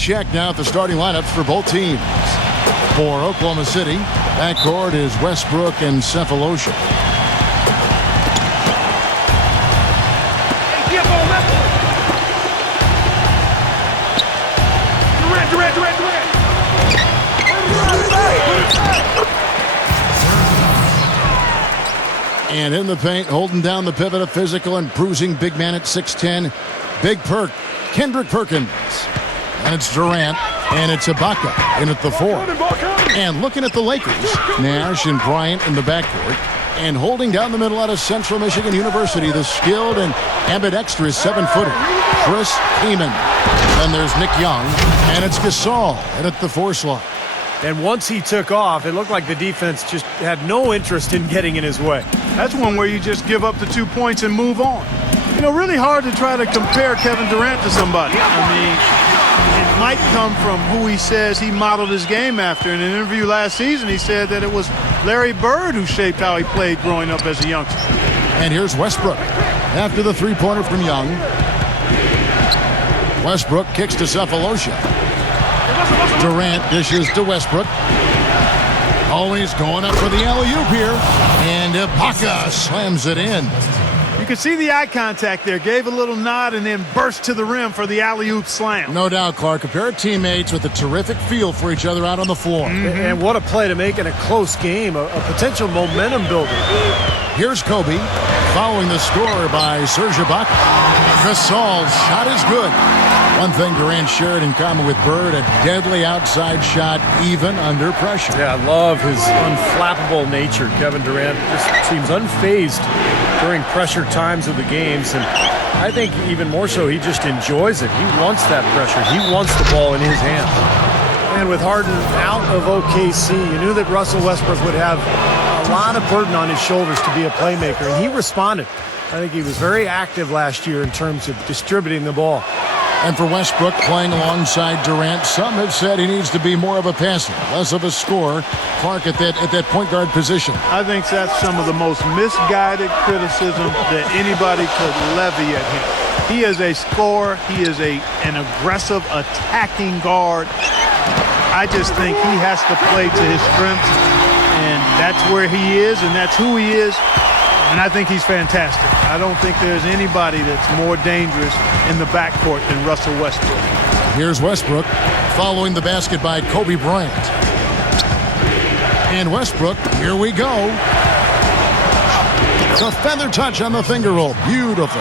check now at the starting lineups for both teams. For Oklahoma City, backcourt is Westbrook and Cephalosha. And in the paint, holding down the pivot, a physical and bruising big man at 6'10", Big Perk, Kendrick Perkins. And it's Durant, and it's Ibaka in at the 4. And looking at the Lakers, Nash and Bryant in the backcourt. And holding down the middle out of Central Michigan University, the skilled and ambidextrous 7-footer, Chris Kaman. Then there's Nick Young, and it's Gasol in at the 4 slot. And once he took off, it looked like the defense just had no interest in getting in his way. That's one where you just give up the 2 points and move on. You know, really hard to try to compare Kevin Durant to somebody. I mean, it might come from who he says he modeled his game after. In an interview last season, he said that it was Larry Bird who shaped how he played growing up as a youngster. And here's Westbrook after the three-pointer from Young. Westbrook kicks to Cephalosha. Durant dishes to Westbrook. Always going up for the alley-oop here. And Ibaka slams it in. You can see the eye contact there. Gave a little nod and then burst to the rim for the alley-oop slam. No doubt, Clark. A pair of teammates with a terrific feel for each other out on the floor. And what a play to make in a close game. A potential momentum builder. Here's Kobe following the score by Serge Ibaka. Gasol's shot is good. One thing Durant shared in common with Bird, a deadly outside shot even under pressure. Yeah, I love his unflappable nature. Kevin Durant just seems unfazed during pressure times of the games, and I think even more so he just enjoys it. He wants that pressure. He wants the ball in his hands. And with Harden out of OKC, you knew that Russell Westbrook would have a lot of burden on his shoulders to be a playmaker, and he responded. I think he was very active last year in terms of distributing the ball. And for Westbrook playing alongside Durant, some have said he needs to be more of a passer, less of a scorer. Clark at that point guard position. I think that's some of the most misguided criticism that anybody could levy at him. He is a scorer. He is an aggressive attacking guard. I just think he has to play to his strengths, and that's where he is, and that's who he is. And I think he's fantastic. I don't think there's anybody that's more dangerous in the backcourt than Russell Westbrook. Here's Westbrook following the basket by Kobe Bryant. And Westbrook, here we go. The feather touch on the finger roll. Beautiful.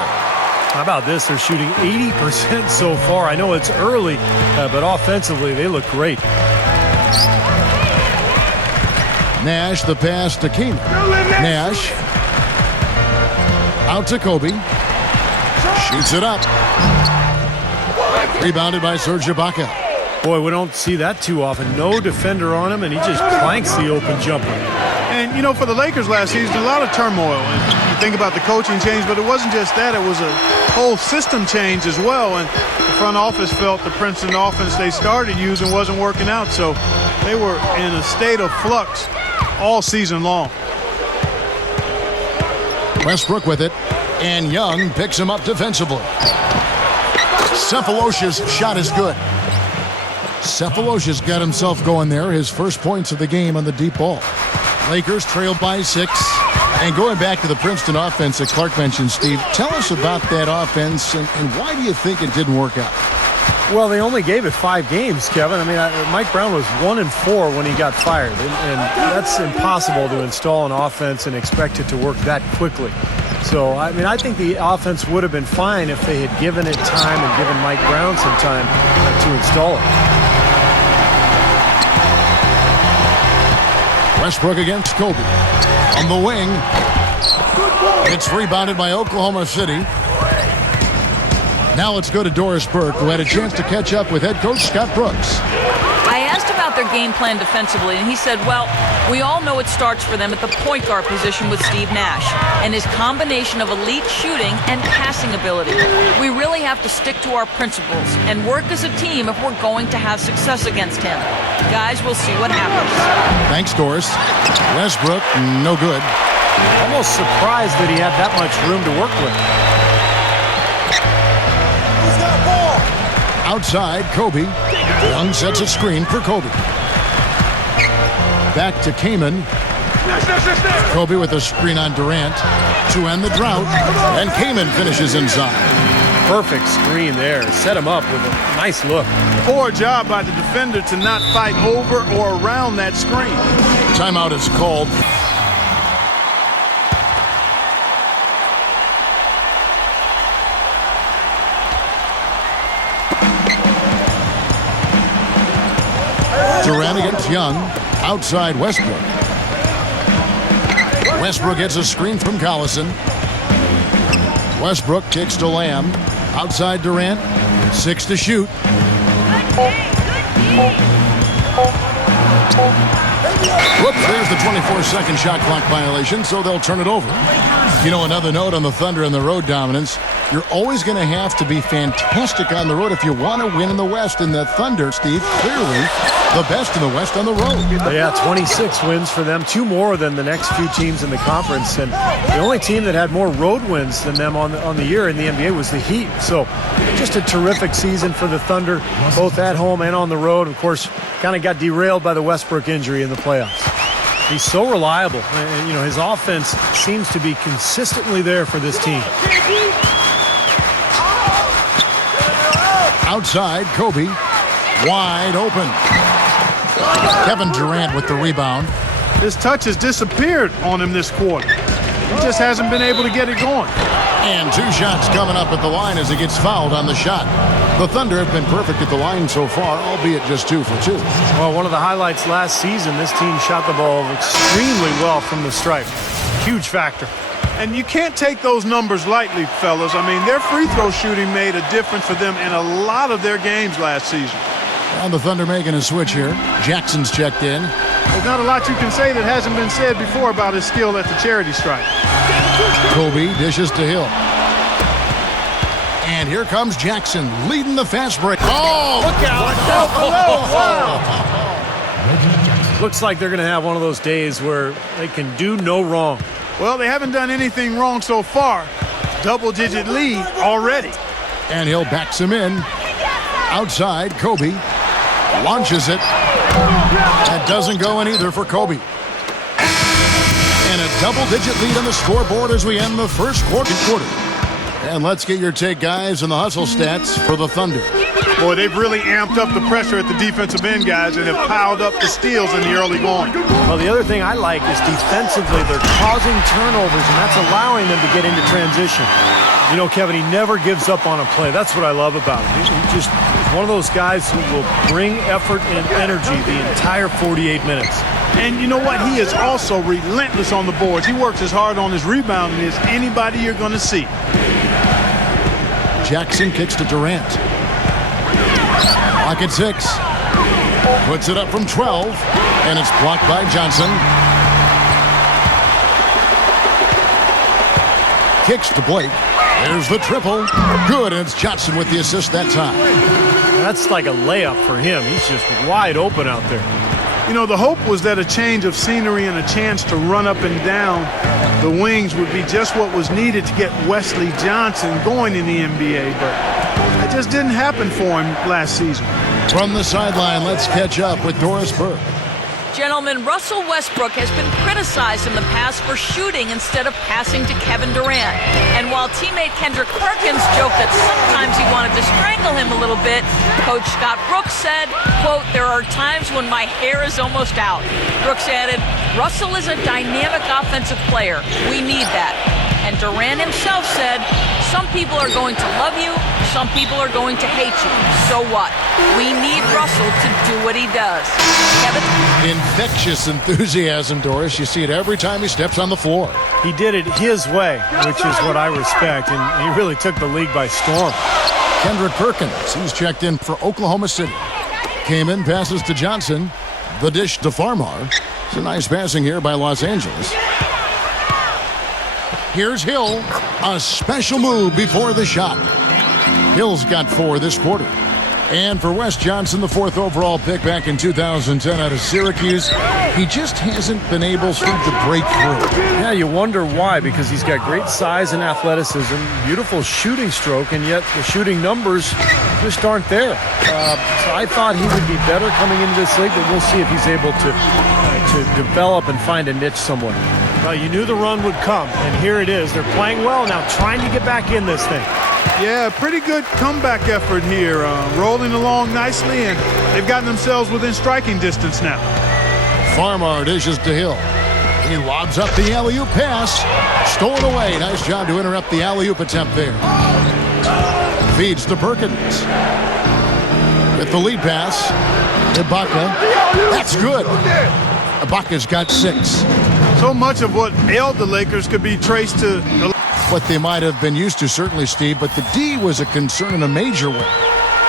How about this? They're shooting 80% so far. I know it's early, but offensively they look great. Nash, the pass to Kaman. Nash. Out to Kobe. Shoots it up. Rebounded by Serge Ibaka. Boy, we don't see that too often. No defender on him, and he just clanks the open jumper. And, you know, for the Lakers last season, a lot of turmoil. And you think about the coaching change, but it wasn't just that. It was a whole system change as well. And the front office felt the Princeton offense they started using wasn't working out. So they were in a state of flux all season long. Westbrook with it, and Young picks him up defensively. Cephalosha's shot is good. Cephalosha's got himself going there. His first points of the game on the deep ball. Lakers trailed by 6. And going back to the Princeton offense that Clark mentioned, Steve, tell us about that offense and why do you think it didn't work out? Well, they only gave it 5 games, Kevin. I mean, Mike Brown was 1-4 when he got fired, and that's impossible to install an offense and expect it to work that quickly. So, I mean, I think the offense would have been fine if they had given it time and given Mike Brown some time to install it. Westbrook against Kobe. On the wing. It's rebounded by Oklahoma City. Now let's go to Doris Burke, who had a chance to catch up with head coach Scott Brooks. I asked about their game plan defensively, and he said, well, we all know it starts for them at the point guard position with Steve Nash and his combination of elite shooting and passing ability. We really have to stick to our principles and work as a team if we're going to have success against him. Guys, we'll see what happens. Thanks, Doris. Westbrook, no good. Almost surprised that he had that much room to work with. Outside, Kobe. Young sets a screen for Kobe. Back to Kaman. Kobe with a screen on Durant to end the drought. And Kaman finishes inside. Perfect screen there. Set him up with a nice look. Poor job by the defender to not fight over or around that screen. Timeout is called. Durant against Young. Outside Westbrook. Westbrook gets a screen from Collison. Westbrook kicks to Lamb. Outside Durant. 6 to shoot. Whoops, there's the 24-second shot clock violation, so they'll turn it over. You know, another note on the Thunder and the road dominance. You're always going to have to be fantastic on the road if you want to win in the West. And the Thunder, Steve, clearly the best in the West on the road. Yeah, 26 wins for them, 2 more than the next few teams in the conference. And the only team that had more road wins than them on the year in the NBA was the Heat. So just a terrific season for the Thunder, both at home and on the road. Of course, kind of got derailed by the Westbrook injury in the playoffs. He's so reliable. And, you know, his offense seems to be consistently there for this team. Outside, Kobe, wide open. Kevin Durant with the rebound. His touch has disappeared on him this quarter. He just hasn't been able to get it going. And 2 shots coming up at the line as he gets fouled on the shot. The Thunder have been perfect at the line so far, albeit just 2 for 2. Well, one of the highlights last season, this team shot the ball extremely well from the stripe. Huge factor. And you can't take those numbers lightly, fellas. I mean, their free throw shooting made a difference for them in a lot of their games last season. And the Thunder making a switch here. Jackson's checked in. There's not a lot you can say that hasn't been said before about his skill at the charity stripe. Kobe dishes to Hill. And here comes Jackson leading the fast break. Oh, look out. Looks like they're going to have one of those days where they can do no wrong. Well, they haven't done anything wrong so far. Double-digit lead already. And Hill backs him in. Outside, Kobe launches it. That doesn't go in either for Kobe. And a double-digit lead on the scoreboard as we end the first quarter. And let's get your take, guys, on the hustle stats for the Thunder. Boy, they've really amped up the pressure at the defensive end, guys, and have piled up the steals in the early going. Well, the other thing I like is defensively, they're causing turnovers, and that's allowing them to get into transition. You know, Kevin, he never gives up on a play. That's what I love about him. He's just one of those guys who will bring effort and energy the entire 48 minutes. And you know what? He is also relentless on the boards. He works as hard on his rebounding as anybody you're going to see. Jackson kicks to Durant. Clock at 6. Puts it up from 12. And it's blocked by Johnson. Kicks to Blake. There's the triple. Good, and it's Johnson with the assist that time. That's like a layup for him. He's just wide open out there. You know, the hope was that a change of scenery and a chance to run up and down the wings would be just what was needed to get Wesley Johnson going in the NBA, but that just didn't happen for him last season. From the sideline, let's catch up with Doris Burke. Gentlemen, Russell Westbrook has been criticized in the past for shooting instead of passing to Kevin Durant. And while teammate Kendrick Perkins joked that sometimes he wanted to strangle him a little bit, Coach Scott Brooks said, quote, "There are times when my hair is almost out." Brooks added, "Russell is a dynamic offensive player. We need that." And Durant himself said, "Some people are going to love you, some people are going to hate you. So what? We need Russell to do what he does." Kevin? Infectious enthusiasm, Doris. You see it every time he steps on the floor. He did it his way, which is what I respect, and he really took the league by storm. Kendrick Perkins, he's checked in for Oklahoma City. Came in, passes to Johnson. The dish to Farmar. It's a nice passing here by Los Angeles. Here's Hill. A special move before the shot. Hill's got 4 this quarter. And for Wes Johnson, the 4th overall pick back in 2010 out of Syracuse, he just hasn't been able to break through. Yeah, you wonder why, because he's got great size and athleticism, beautiful shooting stroke, and yet the shooting numbers just aren't there. So I thought he would be better coming into this league, but we'll see if he's able to develop and find a niche somewhere. Well, you knew the run would come, and here it is. They're playing well now, trying to get back in this thing. Yeah, pretty good comeback effort here. Rolling along nicely, and they've gotten themselves within striking distance now. Farmar dishes to Hill. He lobs up the alley-oop pass. Stolen away. Nice job to interrupt the alley-oop attempt there. Feeds to Perkins. With the lead pass, Ibaka. That's good. Ibaka's got 6. So much of what ailed the Lakers could be traced to what they might have been used to, certainly, Steve, but the D was a concern in a major way.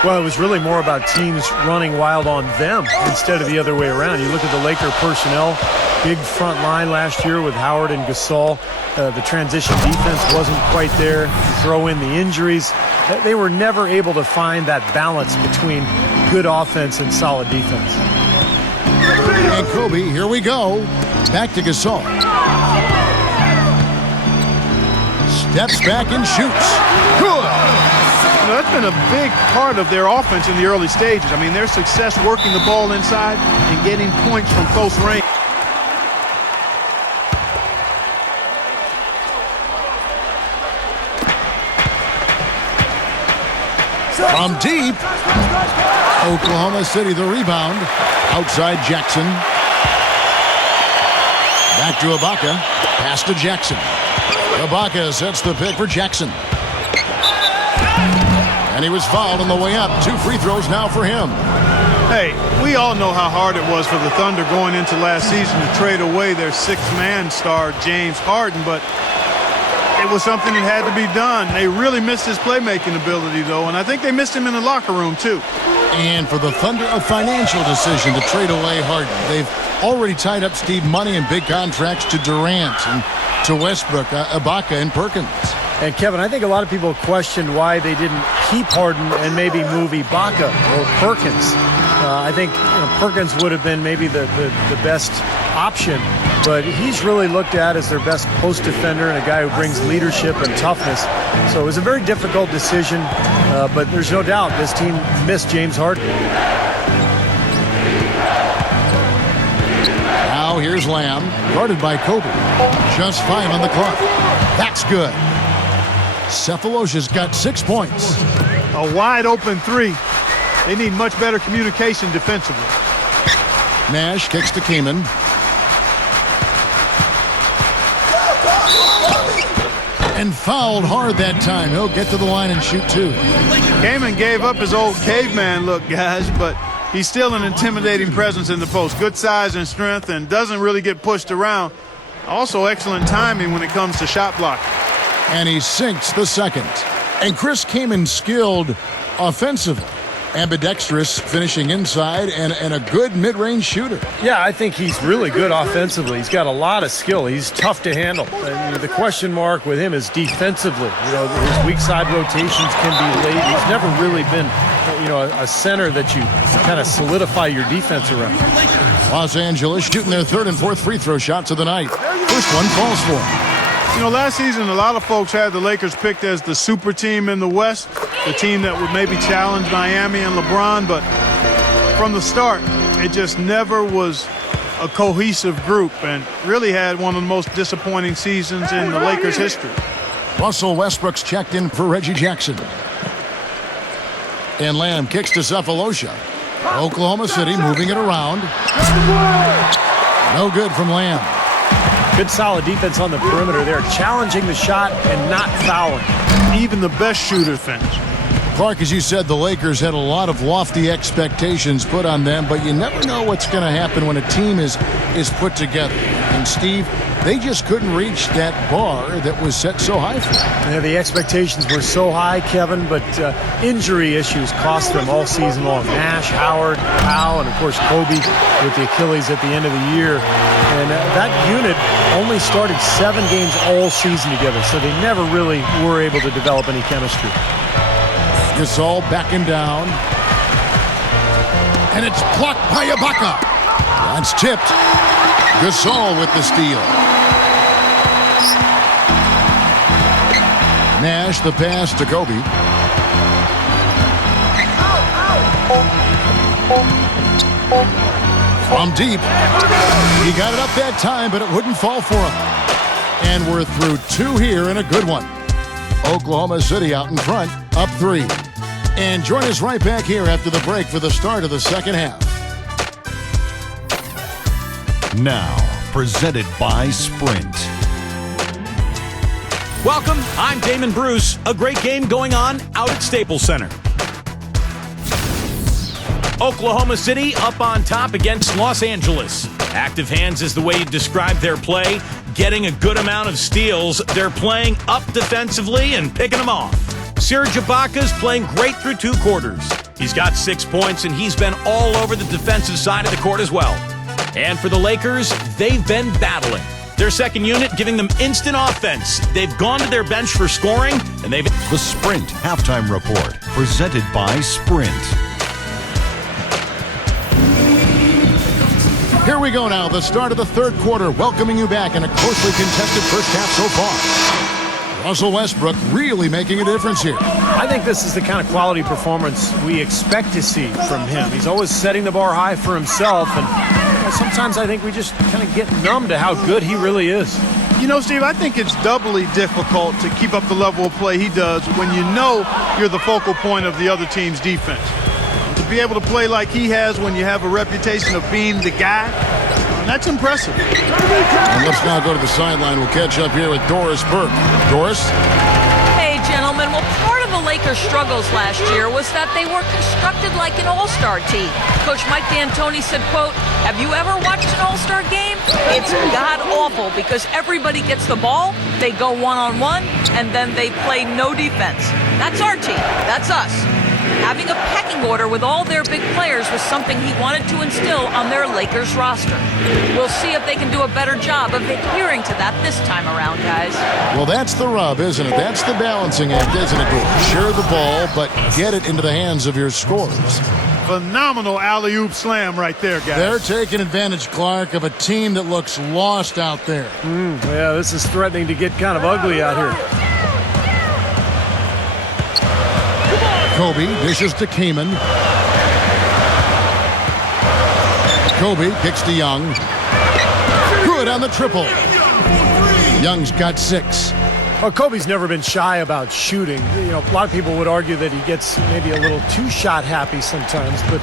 Well, it was really more about teams running wild on them instead of the other way around. You look at the Laker personnel, big front line last year with Howard and Gasol. The transition defense wasn't quite there. You throw in the injuries. They were never able to find that balance between good offense and solid defense. And Kobe, here we go. Back to Gasol. Steps back and shoots. Good. You know, that's been a big part of their offense in the early stages. I mean, their success working the ball inside and getting points from close range. From deep, Oklahoma City the rebound. Outside Jackson. Back to Ibaka. Pass to Jackson. Ibaka sets the pick for Jackson. And he was fouled on the way up. 2 free throws now for him. Hey, we all know how hard it was for the Thunder going into last season to trade away their 6-man star, James Harden, but it was something that had to be done. They really missed his playmaking ability, though, and I think they missed him in the locker room, too. And for the Thunder, a financial decision to trade away Harden. They've already tied up Steve money and big contracts to Durant and to Westbrook, Ibaka, and Perkins. And Kevin, I think a lot of people questioned why they didn't keep Harden and maybe move Ibaka or Perkins. I think Perkins would have been maybe the best option, but he's really looked at as their best post defender and a guy who brings leadership and toughness. So it was a very difficult decision, but there's no doubt this team missed James Harden. Now here's Lamb, guarded by Kobe. Just 5 on the clock. That's good. Cephalosha's got 6 points. A wide open 3. They need much better communication defensively. Nash kicks to Kaman. And fouled hard that time. He'll get to the line and shoot 2. Kaman gave up his old caveman look, guys, but he's still an intimidating presence in the post. Good size and strength and doesn't really get pushed around. Also excellent timing when it comes to shot blocking. And he sinks the second. And Chris Kaman skilled offensively. Ambidextrous, finishing inside, and a good mid-range shooter. Yeah, I think he's really good offensively. He's got a lot of skill. He's tough to handle. And the question mark with him is defensively. His weak side rotations can be late. He's never really been, a center that you kind of solidify your defense around. Los Angeles shooting their 3rd and 4th free throw shots of the night. First one falls for him. Last season, a lot of folks had the Lakers picked as the super team in the West, the team that would maybe challenge Miami and LeBron, but from the start, it just never was a cohesive group and really had one of the most disappointing seasons in the Lakers' history. Russell Westbrook's checked in for Reggie Jackson. And Lamb kicks to Cephalosha. Oklahoma City moving it around. No good from Lamb. Good solid defense on the perimeter there, challenging the shot and not fouling. Even the best shooters finish. Clark, as you said, the Lakers had a lot of lofty expectations put on them, but you never know what's going to happen when a team is put together. And Steve, they just couldn't reach that bar that was set so high for them. Yeah, the expectations were so high, Kevin, but injury issues cost them all season long. Nash, Howard, Powell, and of course Kobe with the Achilles at the end of the year. And that unit only started 7 games all season together, so they never really were able to develop any chemistry. Gasol backing down. And it's plucked by Ibaka. That's tipped. Gasol with the steal. Nash the pass to Kobe. From deep. He got it up that time, but it wouldn't fall for him. And we're through 2 here and a good one. Oklahoma City out in front, up 3. And join us right back here after the break for the start of the second half. Now, presented by Sprint. Welcome, I'm Damon Bruce. A great game going on out at Staples Center. Oklahoma City up on top against Los Angeles. Active hands is the way you describe their play. Getting a good amount of steals. They're playing up defensively and picking them off. Serge Ibaka's playing great through 2 quarters. He's got 6 points, and he's been all over the defensive side of the court as well. And for the Lakers, they've been battling. Their second unit giving them instant offense. They've gone to their bench for scoring, and they've... The Sprint Halftime Report, presented by Sprint. Here we go now, the start of the third quarter, welcoming you back in a closely contested first half so far. Russell Westbrook really making a difference here. I think this is the kind of quality performance we expect to see from him. He's always setting the bar high for himself, and sometimes I think we just kind of get numb to how good he really is. You know, Steve, I think it's doubly difficult to keep up the level of play he does when you know you're the focal point of the other team's defense. To be able to play like he has when you have a reputation of being the guy, that's impressive. And let's now go to the sideline. We'll catch up here with Doris Burke. Doris? Hey, gentlemen. Well, part of the Lakers' struggles last year was that they were constructed like an all-star team. Coach Mike D'Antoni said, quote, "Have you ever watched an all-star game? It's god-awful because everybody gets the ball, they go one-on-one, and then they play no defense. That's our team. That's us." Having a pecking order with all their big players was something he wanted to instill on their Lakers roster. We'll see if they can do a better job of adhering to that this time around, guys. Well, that's the rub, isn't it? That's the balancing act, isn't it? Share the ball, but get it into the hands of your scorers. Phenomenal alley-oop slam right there, guys. They're taking advantage, Clark, of a team that looks lost out there. Yeah, this is threatening to get kind of ugly out here. Kobe dishes to Kaman. Kobe kicks to Young. Good on the triple. Young's got 6. Well, Kobe's never been shy about shooting. You know, a lot of people would argue that he gets maybe a little too shot happy sometimes, but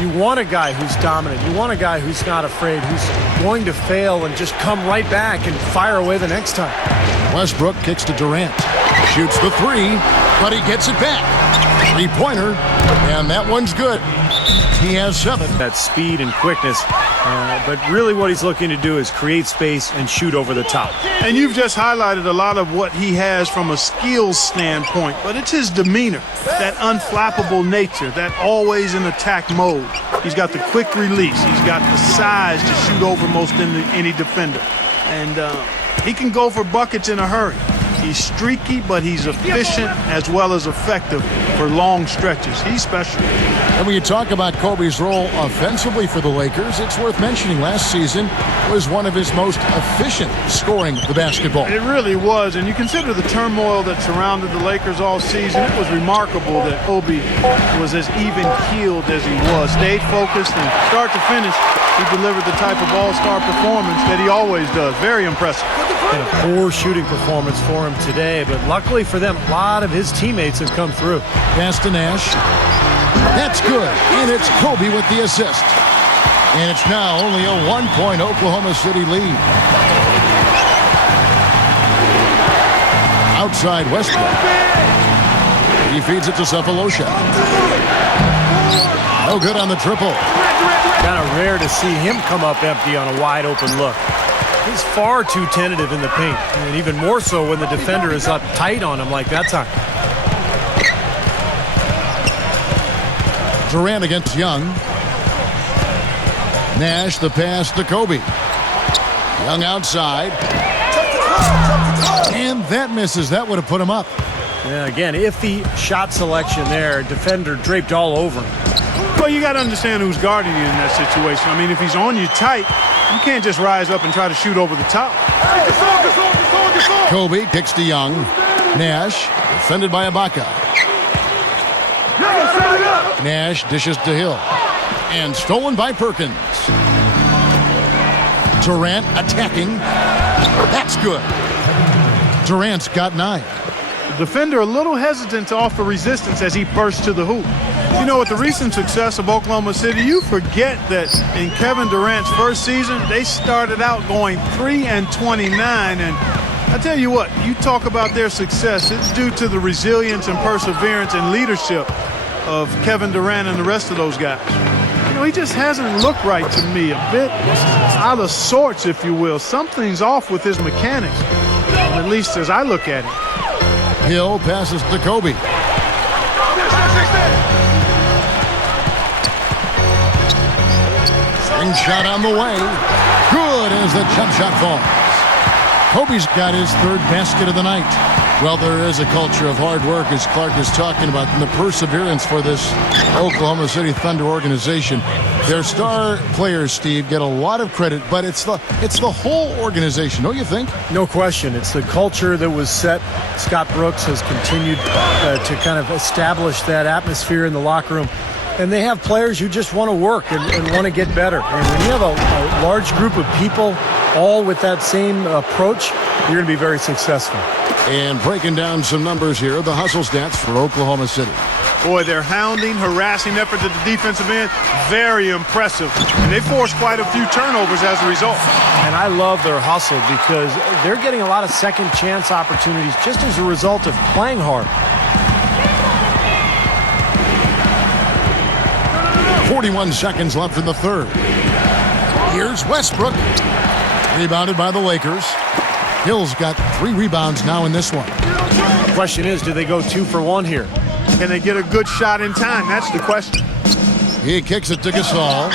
you want a guy who's dominant. You want a guy who's not afraid, who's going to fail and just come right back and fire away the next time. Westbrook kicks to Durant. Shoots the 3, but he gets it back. 3-pointer, and that one's good. He has 7. That speed and quickness, but really what he's looking to do is create space and shoot over the top. And you've just highlighted a lot of what he has from a skills standpoint, but it's his demeanor, that unflappable nature, that always in attack mode. He's got the quick release. He's got the size to shoot over most any defender. And he can go for buckets in a hurry. He's streaky, but he's efficient as well as effective for long stretches. He's special. And when you talk about Kobe's role offensively for the Lakers, it's worth mentioning last season was one of his most efficient scoring the basketball. It really was, and you consider the turmoil that surrounded the Lakers all season. It was remarkable that Kobe was as even-keeled as he was. Stayed focused, and start to finish, he delivered the type of all-star performance that he always does. Very impressive. And a poor shooting performance for him today, but luckily for them, a lot of his teammates have come through. Pass to Nash. That's good, and it's Kobe with the assist. And it's now only a 1-point Oklahoma City lead. Outside Westbrook. He feeds it to Cephalosha. No good on the triple. Kind of rare to see him come up empty on a wide open look. He's far too tentative in the paint, and even more so when the defender is up tight on him like that time. Durant against Young. Nash the pass to Kobe. Young outside. And that misses. That would have put him up. Yeah, again, iffy shot selection there. Defender draped all over him. Well, you got to understand who's guarding you in that situation. I mean, if he's on you tight, you can't just rise up and try to shoot over the top. Kobe kicks to Young. Nash, defended by Ibaka. Nash dishes to Hill. And stolen by Perkins. Durant attacking. That's good. Durant's got 9. The defender a little hesitant to offer resistance as he bursts to the hoop. You know, with the recent success of Oklahoma City, you forget that in Kevin Durant's first season, they started out going 3-29. And I tell you what, you talk about their success, it's due to the resilience and perseverance and leadership of Kevin Durant and the rest of those guys. You know, he just hasn't looked right to me, a bit out of sorts, if you will. Something's off with his mechanics, at least as I look at it. Hill passes to Kobe. String shot on the way. Good as the jump shot falls. Kobe's got his 3rd basket of the night. Well, there is a culture of hard work, as Clark is talking about, and the perseverance for this Oklahoma City Thunder organization. Their star players, Steve, get a lot of credit, but it's the whole organization, don't you think? No question. It's the culture that was set. Scott Brooks has continued to kind of establish that atmosphere in the locker room. And they have players who just want to work and want to get better. And when you have a large group of people all with that same approach, you're going to be very successful. And breaking down some numbers here, the hustle stats for Oklahoma City. Boy, their hounding, harassing efforts at the defensive end, very impressive. And they forced quite a few turnovers as a result. And I love their hustle because they're getting a lot of second chance opportunities just as a result of playing hard. 41 seconds left in the 3rd. Here's Westbrook. Rebounded by the Lakers. Hill's got 3 rebounds now in this one. The question is, do they go 2 for 1 here? Can they get a good shot in time? That's the question. He kicks it to Gasol.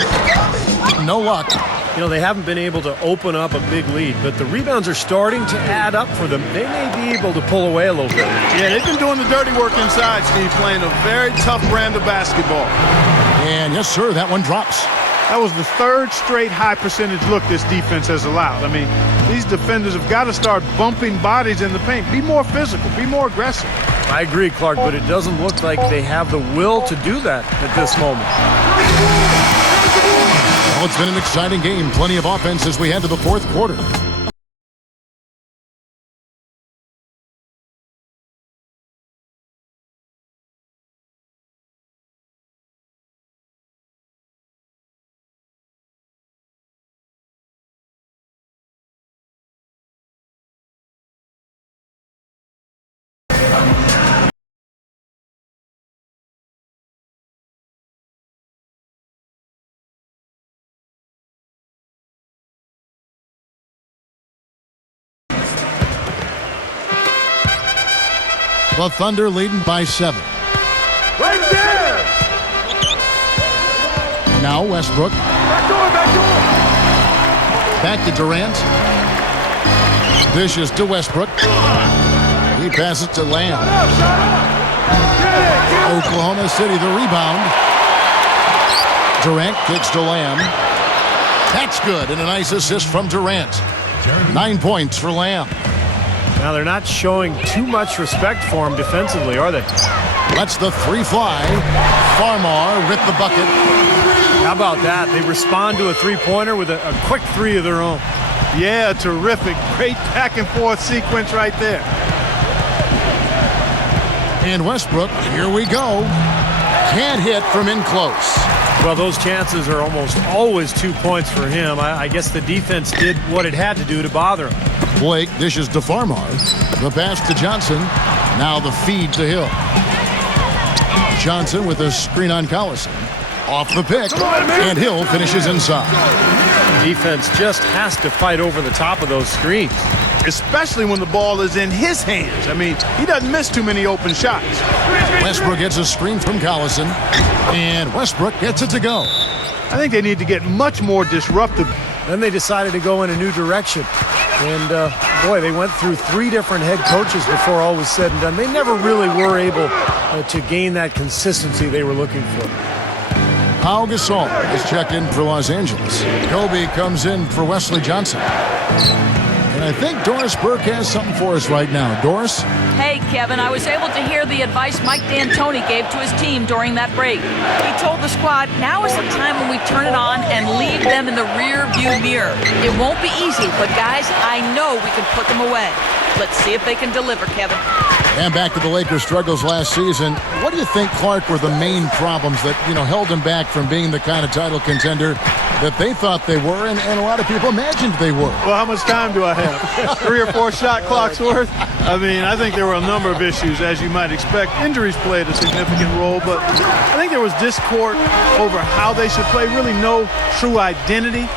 No luck. You know, they haven't been able to open up a big lead, but the rebounds are starting to add up for them. They may be able to pull away a little bit. Yeah, they've been doing the dirty work inside, Steve, playing a very tough brand of basketball. And yes, sir, that one drops. That was the 3rd straight high percentage look this defense has allowed. I mean, these defenders have got to start bumping bodies in the paint. Be more physical. Be more aggressive. I agree, Clark, but it doesn't look like they have the will to do that at this moment. Well, it's been an exciting game. Plenty of offense as we head to the 4th quarter. The Thunder leading by 7. Right there! Now Westbrook. Back to Durant. Dishes to Westbrook. He passes to Lamb. Oklahoma City the rebound. Durant kicks to Lamb. That's good, and a nice assist from Durant. 9 points for Lamb. Now, they're not showing too much respect for him defensively, are they? Lets the 3 fly. Farmar with the bucket. How about that? They respond to a three-pointer with a quick 3 of their own. Yeah, terrific. Great back-and-forth sequence right there. And Westbrook, here we go. Can't hit from in close. Well, those chances are almost always 2 points for him. I guess the defense did what it had to do to bother him. Blake dishes to Farmar. The pass to Johnson. Now the feed to Hill. Johnson with a screen on Collison. Off the pick. And Hill finishes inside. Defense just has to fight over the top of those screens. Especially when the ball is in his hands. I mean, he doesn't miss too many open shots. Westbrook gets a screen from Collison. And Westbrook gets it to go. I think they need to get much more disruptive. Then they decided to go in a new direction. And, boy, they went through 3 different head coaches before all was said and done. They never really were able to gain that consistency they were looking for. Pau Gasol is checked in for Los Angeles. Kobe comes in for Wesley Johnson. And I think Doris Burke has something for us right now. Doris? Hey, Kevin, I was able to hear the advice Mike D'Antoni gave to his team during that break. He told the squad, now is the time when we turn it on and leave them in the rear view mirror. It won't be easy, but guys, I know we can put them away. Let's see if they can deliver, Kevin. And back to the Lakers' struggles last season. What do you think, Clark, were the main problems that, held them back from being the kind of title contender that they thought they were and a lot of people imagined they were? Well, how much time do I have? 3 or 4 shot clocks worth? I mean, I think there were a number of issues, as you might expect. Injuries played a significant role, but I think there was discord over how they should play, really no true identity.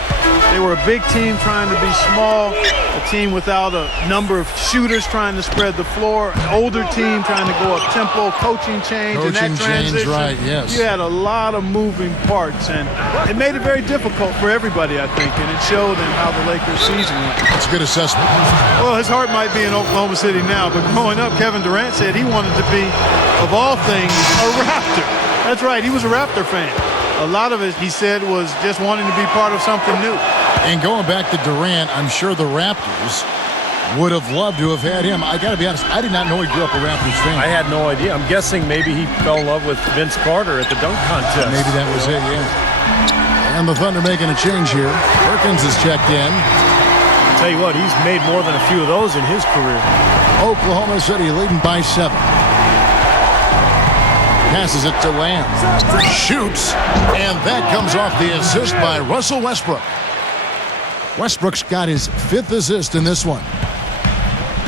They were a big team trying to be small, a team without a number of shooters trying to spread the floor, an older team trying to go up tempo, coaching change, and that transition. Right, yes. You had a lot of moving parts, and it made it very difficult for everybody, I think, and it showed in how the Lakers' season went. That's a good assessment. Well, his heart might be in Oklahoma City now, but growing up, Kevin Durant said he wanted to be, of all things, a Raptor. That's right, he was a Raptor fan. A lot of it, he said, was just wanting to be part of something new. And going back to Durant, I'm sure the Raptors would have loved to have had him. I got to be honest, I did not know he grew up a Raptors fan. I had no idea. I'm guessing maybe he fell in love with Vince Carter at the dunk contest. Maybe that was it, yeah. And the Thunder making a change here. Perkins is checked in. I'll tell you what, he's made more than a few of those in his career. Oklahoma City leading by 7. Passes it to Lamb. Shoots. And that comes off the assist by Russell Westbrook. Westbrook's got his 5th assist in this one.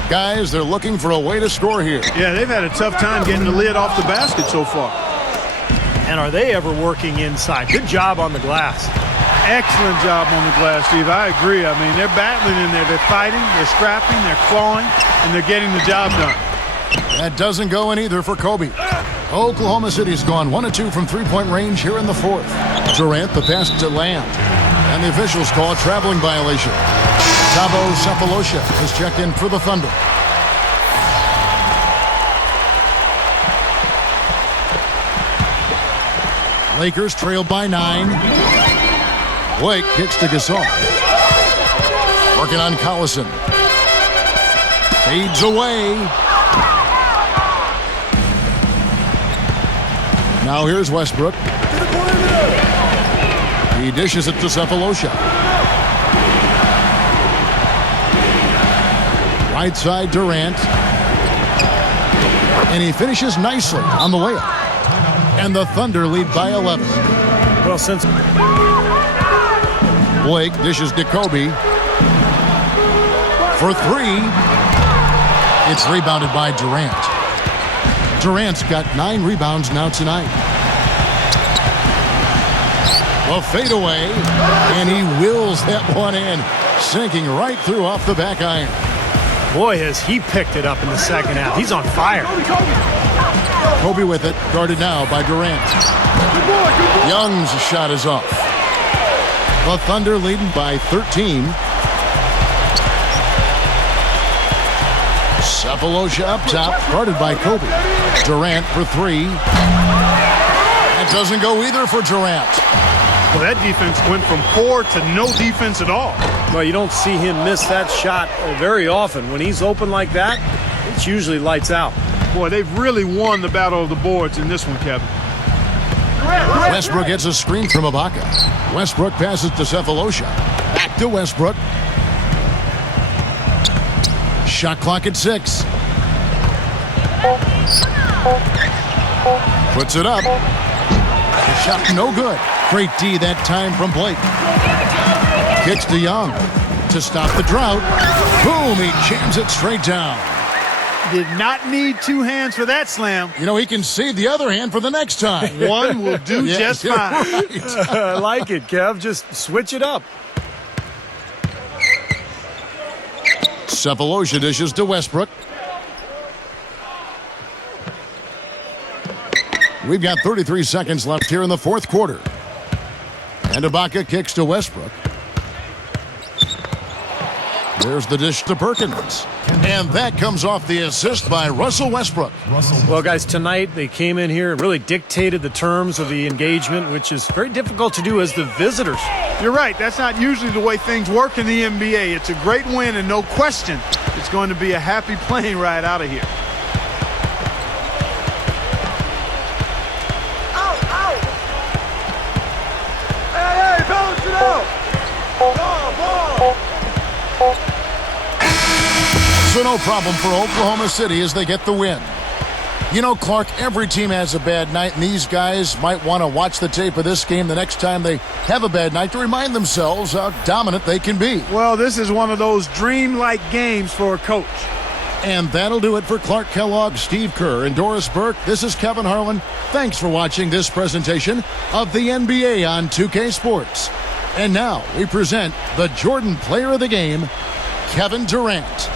Guys, they're looking for a way to score here. Yeah, they've had a tough time getting the lid off the basket so far. And are they ever working inside? Good job on the glass. Excellent job on the glass, Steve. I agree. I mean, they're battling in there. They're fighting, they're scrapping, they're clawing, and they're getting the job done. That doesn't go in either for Kobe. Oklahoma City's gone 1 of 2 from three-point range here in the 4th. Durant, the pass to Lamb. And the officials call a traveling violation. Thabo Sefolosha is checked in for the Thunder. Lakers trail by 9. Blake kicks to Gasol. Working on Collison. Fades away. Now here's Westbrook. He dishes it to Sefolosha. Right side Durant. And he finishes nicely on the layup. And the Thunder lead by 11. Well, since Blake dishes to Kobe. For 3. It's rebounded by Durant. Durant's got 9 rebounds now tonight. A fadeaway, and he wills that one in, sinking right through off the back iron. boy, has he picked it up in the second half. He's on fire. Kobe with it, guarded now by Durant. Young's shot is off. The Thunder leading by 13. Sefolosha up top, guarded by Kobe. Durant for 3. That doesn't go either for Durant. Well, that defense went from poor to no defense at all. Well, you don't see him miss that shot very often. When he's open like that, it's usually lights out. Boy, they've really won the battle of the boards in this one, Kevin. Westbrook gets a screen from Ibaka. Westbrook passes to Sefolosha. Back to Westbrook. Shot clock at 6. Puts it up. The shot no good. Great D that time from Blake. Kicks to Young to stop the drought. Boom, he jams it straight down. Did not need 2 hands for that slam. You know, he can save the other hand for the next time. One will do just fine. Right. I like it, Kev. Just switch it up. Sefolosha dishes to Westbrook. We've got 33 seconds left here in the fourth quarter. And Ibaka kicks to Westbrook. There's the dish to Perkins. And that comes off the assist by Russell Westbrook. Well, guys, tonight they came in here and really dictated the terms of the engagement, which is very difficult to do as the visitors. You're right. That's not usually the way things work in the NBA. It's a great win, and no question, it's going to be a happy plane ride out of here. So no problem for Oklahoma City as they get the win. You know, Clark, every team has a bad night, and these guys might want to watch the tape of this game the next time they have a bad night to remind themselves how dominant they can be. Well, this is one of those dreamlike games for a coach. And that'll do it for Clark Kellogg, Steve Kerr, and Doris Burke. This is Kevin Harlan. Thanks for watching this presentation of the NBA on 2K Sports. And now we present the Jordan Player of the Game, Kevin Durant.